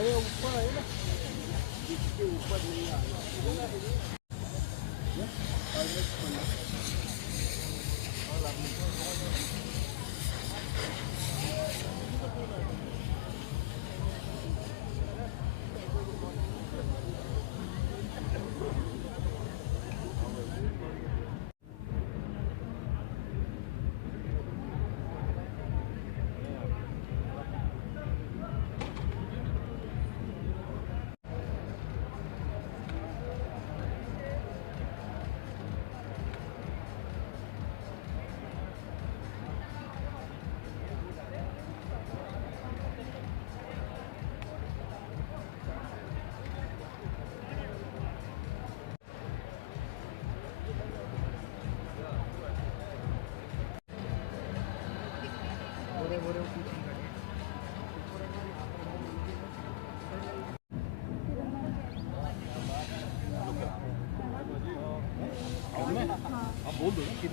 अरे ऊपर है ना, इसके ऊपर नहीं आ रहा। आप बोल दो कि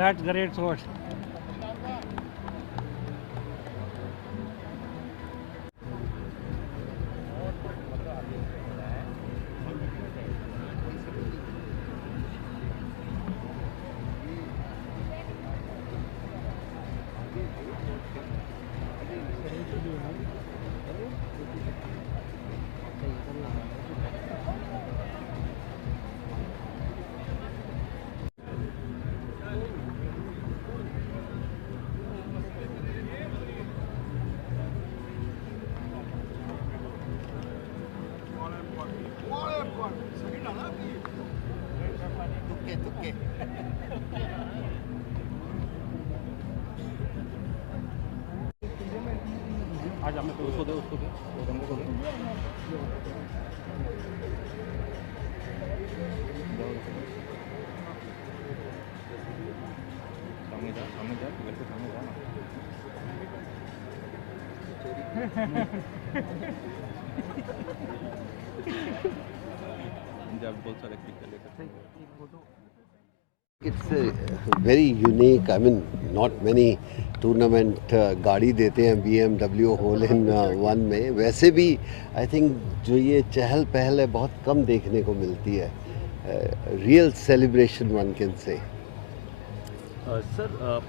That's great source. आज हमें तो उसको दे सामने जा घर के सामने जा जब बहुत सारे क्लिक कर लेते हैं। It's very unique. I mean, not many tournament गाड़ी देते हैं BMW होल इन वन में। वैसे भी आई थिंक जो ये चहल पहल है बहुत कम देखने को मिलती है। Real celebration one can say. Sir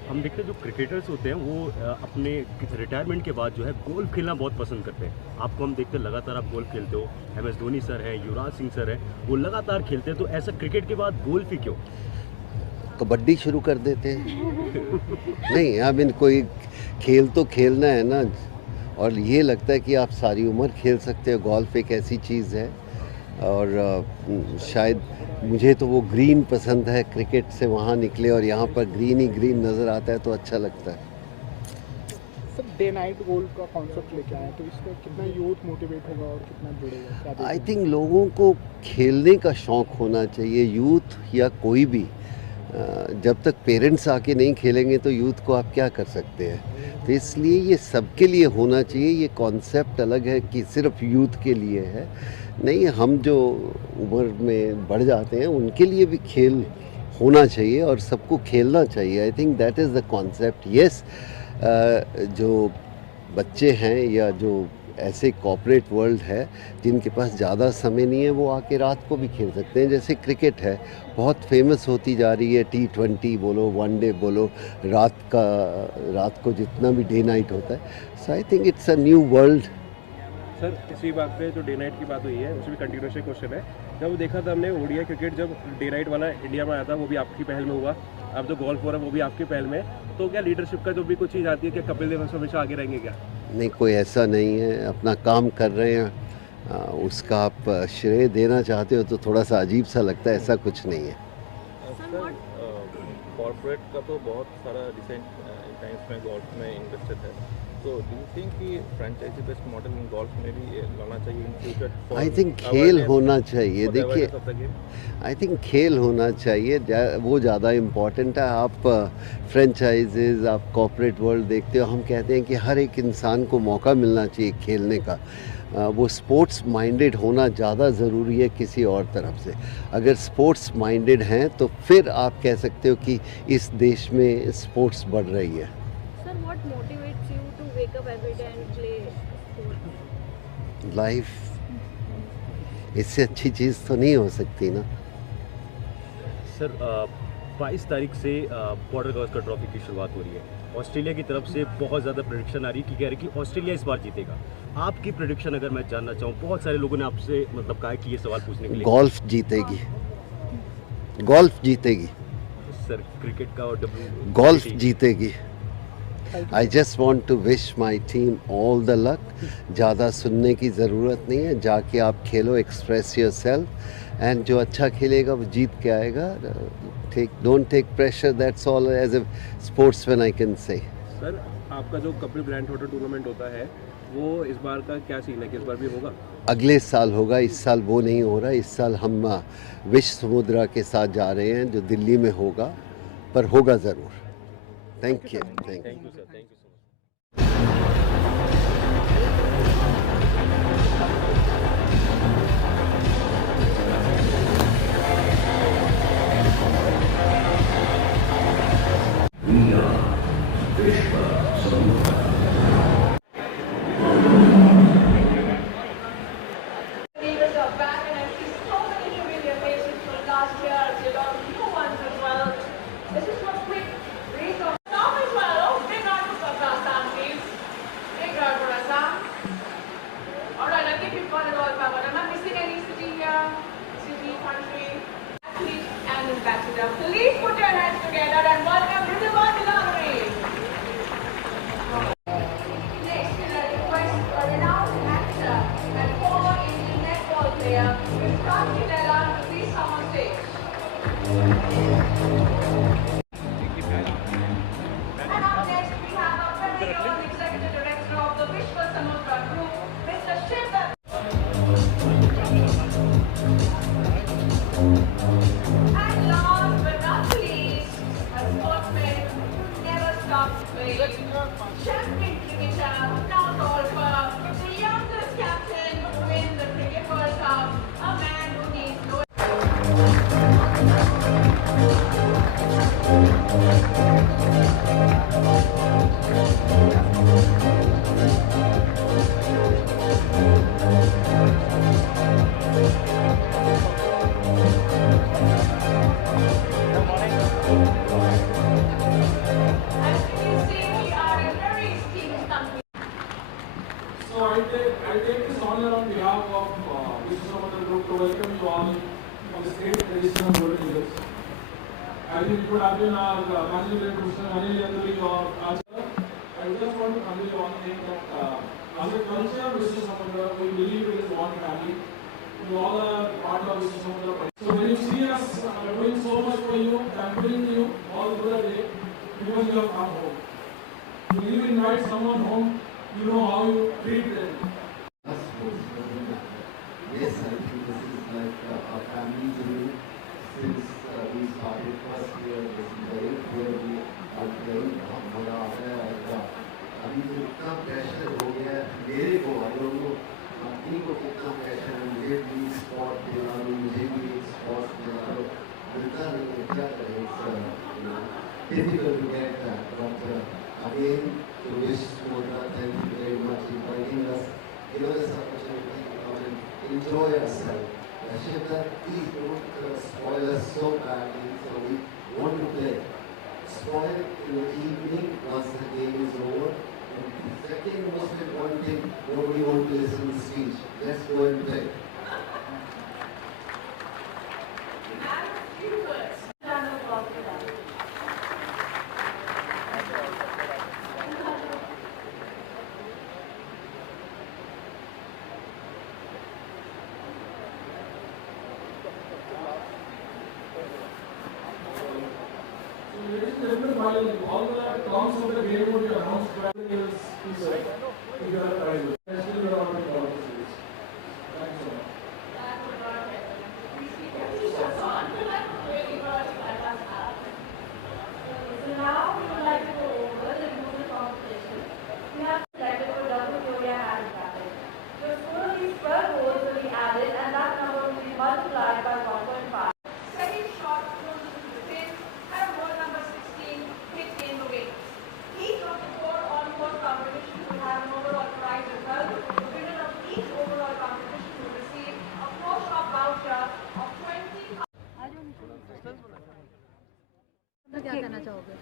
हम देखते हैं जो क्रिकेटर्स होते हैं वो अपने रिटायरमेंट के बाद जो है गोल्फ खेलना बहुत पसंद करते हैं। आपको हम देखते हैं लगातार आप गोल्फ खेलते हो। MS धोनी सर है, युवराज सिंह सर है, वो लगातार खेलते हैं। तो ऐसा क्रिकेट के बाद गोल्फ ही क्यों? कबड्डी शुरू कर देते हैं। नहीं, आई मीन कोई खेल तो खेलना है ना, और ये लगता है कि आप सारी उम्र खेल सकते हो। गोल्फ एक ऐसी चीज़ है, और शायद मुझे तो वो ग्रीन पसंद है। क्रिकेट से वहाँ निकले और यहाँ पर ग्रीन ही ग्रीन नज़र आता है तो अच्छा लगता है। सर डे नाइट गोल्फ का कॉन्सेप्ट लेके आए तो इसमें कितना यूथ मोटिवेट होगा और कितना जुड़ेगा? आई थिंक लोगों को खेलने का शौक़ होना चाहिए, यूथ या कोई भी। जब तक पेरेंट्स आके नहीं खेलेंगे तो यूथ को आप क्या कर सकते हैं। तो इसलिए ये सबके लिए होना चाहिए, ये कॉन्सेप्ट अलग है कि सिर्फ यूथ के लिए है, नहीं, हम जो उम्र में बढ़ जाते हैं उनके लिए भी खेल होना चाहिए और सबको खेलना चाहिए। I think that is the concept. Yes, जो बच्चे हैं या जो ऐसे कॉर्पोरेट वर्ल्ड है जिनके पास ज़्यादा समय नहीं है, वो आके रात को भी खेल सकते हैं। जैसे क्रिकेट है, बहुत फेमस होती जा रही है, T20 बोलो, वनडे बोलो, रात को जितना भी डे नाइट होता है। So I think it's a new world. Sir इसी बात पे जो डे नाइट की बात हुई है उसमें कंटिन्यूशन क्वेश्चन है, जब देखा था हमने ओडीआई क्रिकेट जब डे नाइट वाला इंडिया में आया था वो भी आपकी पहल में हुआ, अब जो गोल्फ हो रहा है वो भी आपकी पहल में, तो क्या लीडरशिप का जो भी कुछ चीज़ आती है, क्या कपिल देव हमेशा आगे रहेंगे क्या? नहीं, कोई ऐसा नहीं है, अपना काम कर रहे हैं, उसका आप श्रेय देना चाहते हो तो थोड़ा सा अजीब सा लगता है, ऐसा कुछ नहीं है। सर कॉर्पोरेट का तो बहुत सारा रिसेंट टाइम्स में गोल्फ में इन्वेस्टेड है, तो डू यू थिंक कि franchise based model in golf में भी लाना चाहिए इन फ्यूचर? आई थिंक खेल होना चाहिए। देखिए, आई थिंक खेल होना चाहिए, वो ज़्यादा इम्पॉर्टेंट है। आप फ्रेंचाइजेज, आप कॉर्पोरेट वर्ल्ड देखते हो, हम कहते हैं कि हर एक इंसान को मौका मिलना चाहिए खेलने का। वो स्पोर्ट्स माइंडेड होना ज़्यादा ज़रूरी है किसी और तरफ से। अगर स्पोर्ट्स माइंडेड हैं तो फिर आप कह सकते हो कि इस देश में स्पोर्ट्स बढ़ रही है। Sir, what motivates you to wake up every day and play sport? Life, इससे अच्छी चीज़ तो नहीं हो सकती ना। सर 22 तारीख से बॉर्डर गावस्कर ट्रॉफी की शुरुआत हो रही है। ऑस्ट्रेलिया की तरफ से बहुत ज़्यादा प्रेडिक्शन आ रही है कि कह रहे कि ऑस्ट्रेलिया इस बार जीतेगा। आपकी प्रेडिक्शन अगर मैं जानना चाहूँ, बहुत सारे लोगों ने आपसे मतलब कहा है कि ये सवाल पूछने के लिए। गोल्फ जीतेगी, गोल्फ जीतेगी, सर क्रिकेट का और गोल्फ जीतेगी। I just want to wish my team all the luck. ज़्यादा सुनने की ज़रूरत नहीं है, जाके आप खेलो, एक्सप्रेस योर सेल्फ, एंड जो अच्छा खेलेगा वो जीत के आएगा। Don't take pressure, that's all as a sportsman I can say. Sir आपका जो कपिल ग्रैंड होटल टूर्नामेंट होता है वो इस बार का क्या सीन है कि इस बार भी होगा? अगले साल होगा, इस साल वो नहीं हो रहा। इस साल हम विश्व समुद्रा के साथ जा रहे हैं जो दिल्ली में होगा, पर होगा ज़रूर। Thank you, thank you. Thank you sir, thank you so much. Leaders are back, and I see so many familiar faces from last year. You got new ones as well. This is one quick race of Assam as well. Oh, big round for Assam, please. Big round for Assam. All right, I think we've got it all covered. Am I missing any city here? City, country, athlete, and ambassador. Please put your hands together and welcome Ridhima Dilawari. Next, I request a renowned actor and former Indian netball player, Vikrant Kinela, to please come on stage. And up next, we have our very own Executive Director of the Vishwa Samudra Group, Mr. Shiv. And last but not least, a sportsman who never stops playing. Champion cricketer, now golfer, the youngest captain to win the Cricket World Cup, a man who needs no As you can see, we are a very esteemed company. So I take this honor on behalf of Vishwa Samudra Group to welcome you all on this great tradition of Golden Eagles. I think it would have been our managing director, Mr. Anil Yanduri, or Ajay. I just want to convey one thing that as a culture of Vishwa Samudra, we believe it is one family. We all are part of Vishwa Samudra. So when you see us doing so much for you, pampering you all through the day, because you have come home. When you invite someone home, you know how you treat them. Yes, I think this is like our family journey since we started first year difficult to get that. But again, to wish Mona, thank you very much for inviting us. Give us this opportunity to come and enjoy ourselves. Shivda, please don't spoil us so badly, so we want to play. Spoil in the evening once the game is over. And the second most important thing, nobody wants to listen to the speech. Let's go and play. Ladies and gentlemen, while all the terms of the game would be announced by the years, please, sir, if you are arriving. Especially your order for the series. Thanks so much. So now we would like to go over the rules of the competition. We have selected for double Gloria handicraft. Your score of these 12 holes will be added and that number will be multiplied by 1.5. Second shot closes to the pin and hole number 16 hit in the wicket. Each of the 4 on-course competitions will have an overall prize as well. The winner of each overall competition will receive a 4-shop voucher of 20. क्या कहना चाहोगे?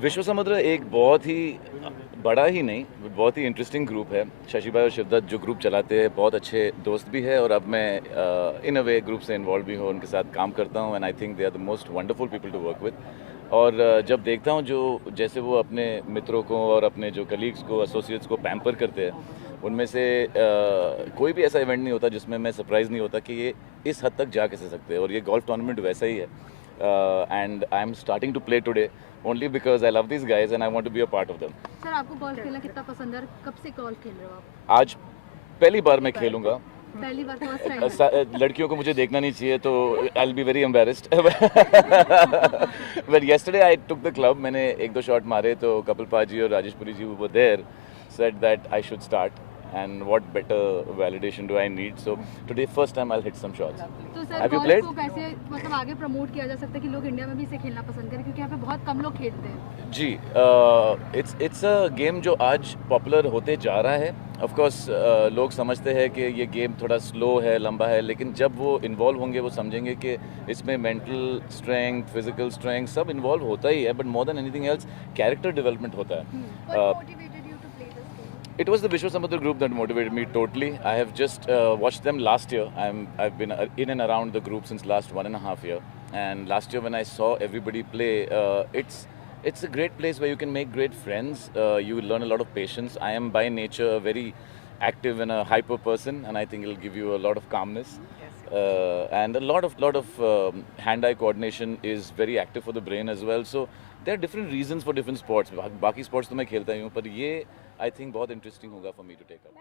विश्व समुद्र एक बहुत ही बड़ा ही नहीं, बहुत ही इंटरेस्टिंग ग्रुप है। शशि भाई और शिवदत्त जो ग्रुप चलाते हैं बहुत अच्छे दोस्त भी है, और अब मैं इन अ वे ग्रुप से इन्वॉल्व भी हूँ, उनके साथ काम करता हूँ, and I think they are the most wonderful people to work with. और जब देखता हूँ जो जैसे वो अपने मित्रों को और अपने जो कलीग्स को, एसोसिएट्स को पैम्पर करते हैं, उनमें से कोई भी ऐसा इवेंट नहीं होता जिसमें मैं सरप्राइज़ नहीं होता कि ये इस हद तक जा कैसे सकते हैं, और ये गोल्फ टूर्नामेंट वैसा ही है। And I'm starting to play today only because I love these guys and I want to be a part of them. Sir आपको गोल्फ खेलना कितना पसंद है? कब से गोल्फ खेल रहे हो आप? आज पहली बार मैं खेलूंगा। पहली बार फर्स्ट टाइम? लड़कियों को मुझे देखना नहीं चाहिए तो I'll be very embarrassed. But yesterday I took the club. मैंने 1-2 शॉट मारे तो कपिल पाजी और राजेश पुरी जी were there, said that I should start. And what better validation do I need? So today first time I'll hit some shots. तो sir Have you golf played? को कैसे मतलब आगे प्रमोट किया जा सकता है कि लोग इंडिया में भी इसे खेलना पसंद करें, क्योंकि यहाँ पे बहुत कम लोग खेलते हैं? जी, इट्स अ गेम जो आज पॉपुलर होते जा रहा है। ऑफ कोर्स लोग समझते हैं कि ये गेम थोड़ा स्लो है, लंबा है, लेकिन जब वो इन्वॉल्व होंगे वो समझेंगे कि इसमें मेंटल स्ट्रेंथ, फिजिकल स्ट्रेंथ सब इन्वॉल्व होता ही है, but more than anything else character development होता है। It was the Vishwa Samudra group that motivated me totally. I have just watched them last year. I've been in and around the group since last 1.5 years. And last year when I saw everybody play, it's a great place where you can make great friends. You will learn a lot of patience. I am by nature a very active and a hyper person, and I think it'll give you a lot of calmness. And a lot of hand-eye coordination is very active for the brain as well. So there are different reasons for different sports. बाकी sports तो मैं खेलता ही हूँ, पर ये I think बहुत interesting होगा for me to take up.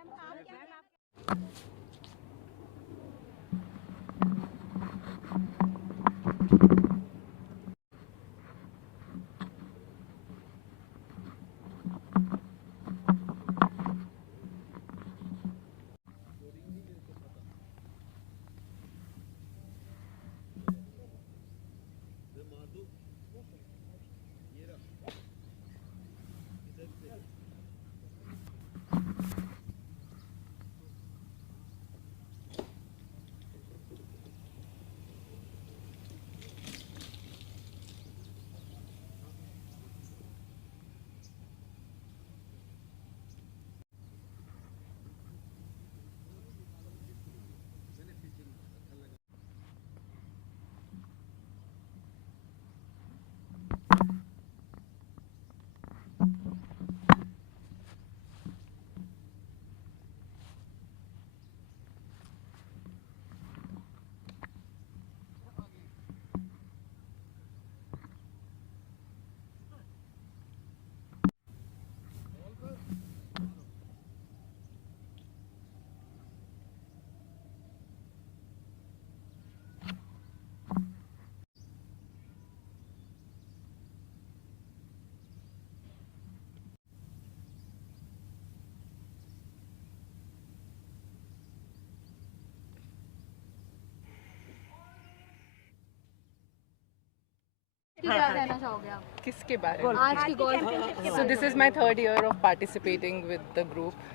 कि क्या कहना चाहोगे आप किसके बारे में? आज की golf So this is my third year of participating with the group,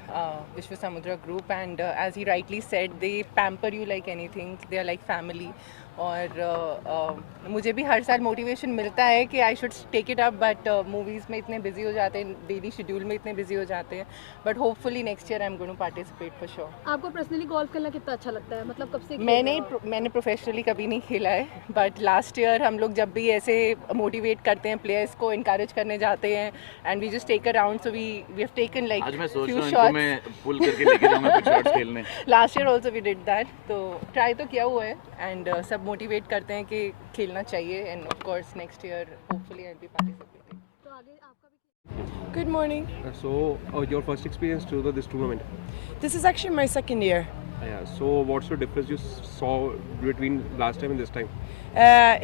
Vishwa Samudra group, and as he rightly said, they pamper you like anything. They are like family. और मुझे भी हर साल मोटिवेशन मिलता है कि I should take it up, but movies में इतने बिजी हो जाते हैं, डेली शेड्यूल में इतने बिजी हो जाते हैं, but hopefully next year I am going to participate for sure. आपको पर्सनली गोल्फ खेलना कितना अच्छा लगता है, मतलब कब से मैंने प्रोफेशनली कभी नहीं खेला है, बट लास्ट ईयर हम लोग जब भी ऐसे मोटिवेट करते हैं प्लेयर्स को, इनकरेज करने जाते हैं, and we just take a round, so we have taken like आज मैं सोच रहा हूं इनको मैं पुल करके लेके जाऊंगा कुछ शॉट्स खेलने। Last year also we did that, तो ट्राई तो किया हुआ है, एंड सब मोटिवेट करते हैं कि खेलना चाहिए, end of course next year hopefully I will be participating. तो आगे आपका भी Good morning. So, your first experience to this tournament? This is actually my second year. Yeah. So, what's your difference you saw between last time and this time?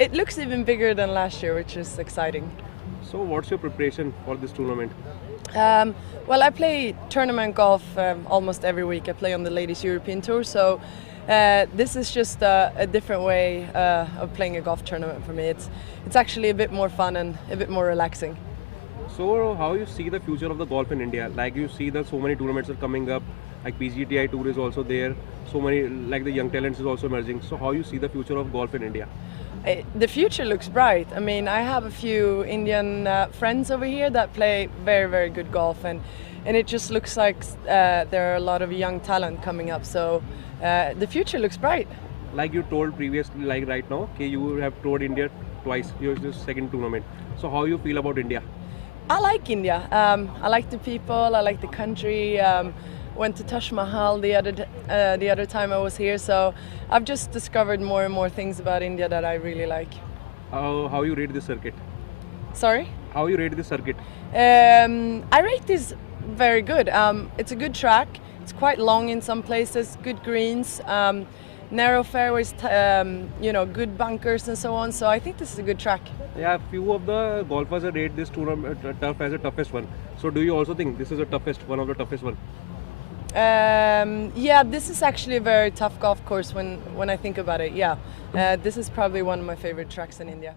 It looks even bigger than last year, which is exciting. So, what's your preparation for this tournament? Well, I play tournament golf almost every week. I play on the Ladies European Tour, so this is just a different way of playing a golf tournament for me. It's actually a bit more fun and a bit more relaxing. So, how you see the future of the golf in India? Like you see that so many tournaments are coming up. Like PGTI Tour is also there. So many, like the young talents is also emerging. So, how you see the future of golf in India? The future looks bright. I mean, I have a few Indian friends over here that play very, very good golf, and it just looks like there are a lot of young talent coming up. So the future looks bright. Like you told previously, like right now, okay, you have toured India twice. You're the second tournament. So how you feel about India? I like India. I like the people. I like the country. Went to Taj Mahal the other time I was here. So I've just discovered more and more things about India that I really like. How you rate this circuit? Sorry? How you rate this circuit? I rate this very good. It's a good track. It's quite long in some places. Good greens. Narrow fairways, good bunkers and so on. So I think this is a good track. Yeah, few of the golfers rate this tournament tough as the toughest one. So do you also think this is the toughest, one of the toughest one? Yeah, this is actually a very tough golf course when I think about it. Yeah, this is probably one of my favorite tracks in India.